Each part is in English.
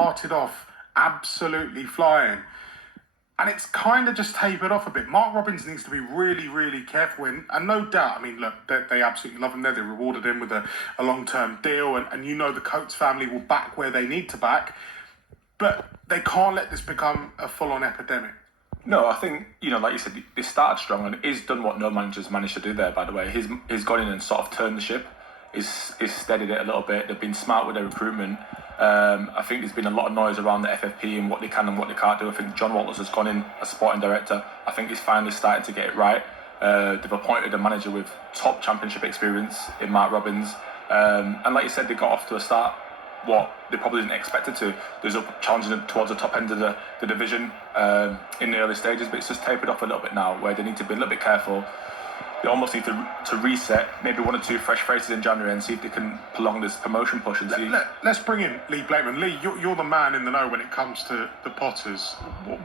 started off absolutely flying. And it's kind of just tapered off a bit. Mark Robins needs to be really, really careful. And no doubt, I mean, look, they absolutely love him there. They rewarded him with a long-term deal. And you know the Coates family will back where they need to back. But they can't let this become a full-on epidemic. No, I think, like you said, they started strong and he's done what no manager's managed to do there, by the way. He's gone in and sort of turned the ship. He's steadied it a little bit. They've been smart with their recruitment. I think there's been a lot of noise around the FFP and what they can and what they can't do. I think John Walters has gone in as sporting director. I think he's finally started to get it right. They've appointed a manager with top championship experience in Mark Robins. And like you said, they got off to a start what they probably didn't expect it to. There's a challenging them towards the top end of the division in the early stages, but it's just tapered off a little bit now, where they need to be a little bit careful. They almost need to reset, maybe one or two fresh faces in January and see if they can prolong this promotion push. And see. Let's bring in Lee Blakeman. Lee, you're the man in the know when it comes to the Potters.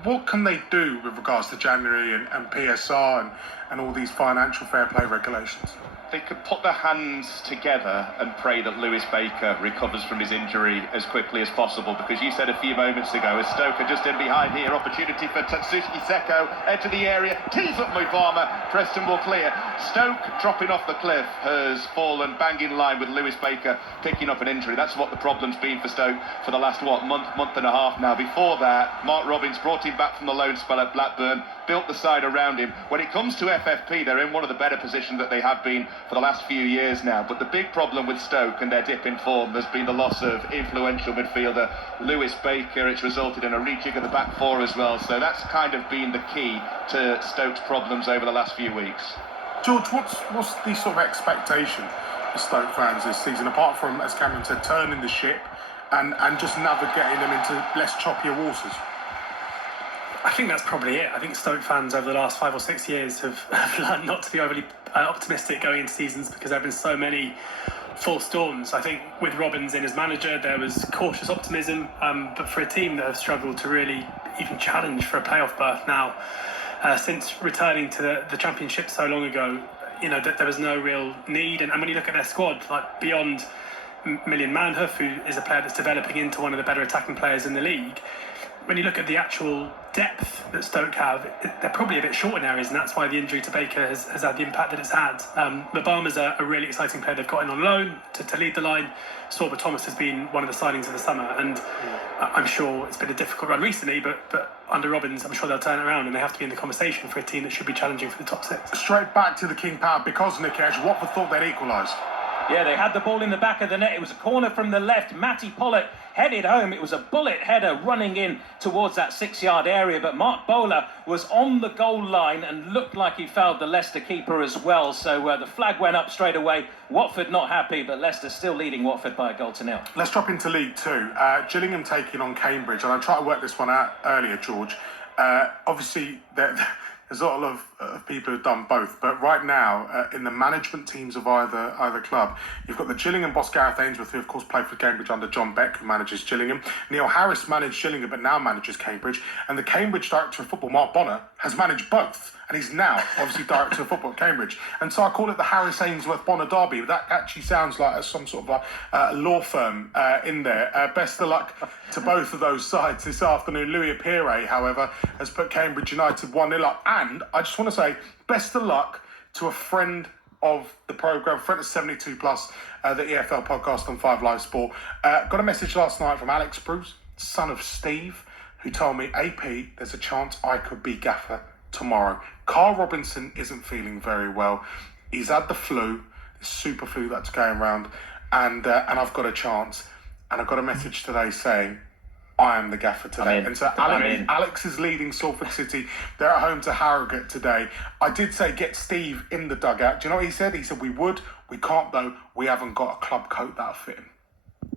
What can they do with regards to January and PSR and all these financial fair play regulations? They could put their hands together and pray that Lewis Baker recovers from his injury as quickly as possible, because you said a few moments ago, as Stoke are just in behind here, opportunity for Tatsuki Seko, enter the area, tees up Mufama, Preston will clear. Stoke dropping off the cliff has fallen bang in line with Lewis Baker picking up an injury. That's what the problem's been for Stoke for the last, month and a half now. Before that, Mark Robins brought him back from the loan spell at Blackburn, built the side around him. When it comes to FFP, they're in one of the better positions that they have been for the last few years now. But the big problem with Stoke and their dip in form has been the loss of influential midfielder Lewis Baker. It's resulted in a rejig of the back four as well. So that's kind of been the key to Stoke's problems over the last few weeks. George, what's the sort of expectation for Stoke fans this season, apart from, as Cameron said, turning the ship and just navigating them into less choppier waters? I think that's probably it. I think Stoke fans over the last 5 or 6 years have learned not to be overly optimistic going into seasons, because there have been so many false dawns. I think with Robins in as manager, there was cautious optimism, but for a team that have struggled to really even challenge for a playoff berth now, since returning to the Championship so long ago, that there was no real need. And when you look at their squad, like beyond Million Manhoef, who is a player that's developing into one of the better attacking players in the league, when you look at the actual depth that Stoke have, they're probably a bit short in areas, and that's why the injury to Baker has had the impact that it's had. Mubama's a really exciting player they've got in on loan to lead the line. Sorba Thomas has been one of the signings of the summer, and I'm sure it's been a difficult run recently, but under Robins, I'm sure they'll turn it around, and they have to be in the conversation for a team that should be challenging for the top six. Straight back to the King Power, because Nikesh, Watford thought they'd equalise. Yeah, they had the ball in the back of the net. It was a corner from the left. Matty Pollock headed home. It was a bullet header running in towards that 6-yard area. But Mark Bowler was on the goal line and looked like he fouled the Leicester keeper as well. So the flag went up straight away. Watford not happy, but Leicester still leading Watford by 1-0. Let's drop into League Two. Gillingham taking on Cambridge. And I tried to work this one out earlier, George. Obviously, there's a lot of people who've done both, but right now, in the management teams of either club, you've got the Gillingham boss Gareth Ainsworth, who of course played for Cambridge under John Beck, who manages Gillingham. Neil Harris managed Gillingham, but now manages Cambridge. And the Cambridge director of football, Mark Bonner, has managed both. And he's now, obviously, director of football at Cambridge. And so I call it the Harris Ainsworth Bonner Derby. But that actually sounds like some sort of law firm in there. Best of luck to both of those sides this afternoon. Louis Apire, however, has put Cambridge United 1-0 up. And I just want to say, best of luck to a friend of the programme, friend of 72 Plus, the EFL podcast on 5 Live Sport. Got a message last night from Alex Bruce, son of Steve, who told me, AP, there's a chance I could be gaffer tomorrow. Carl Robinson isn't feeling very well. He's had the flu, the super flu that's going around, and I've got a chance. And I've got a message today saying, I am the gaffer today. And so Alex is leading Salford City. They're at home to Harrogate today. I did say get Steve in the dugout. Do you know what he said? He said we would. We can't though. We haven't got a club coat that'll fit him.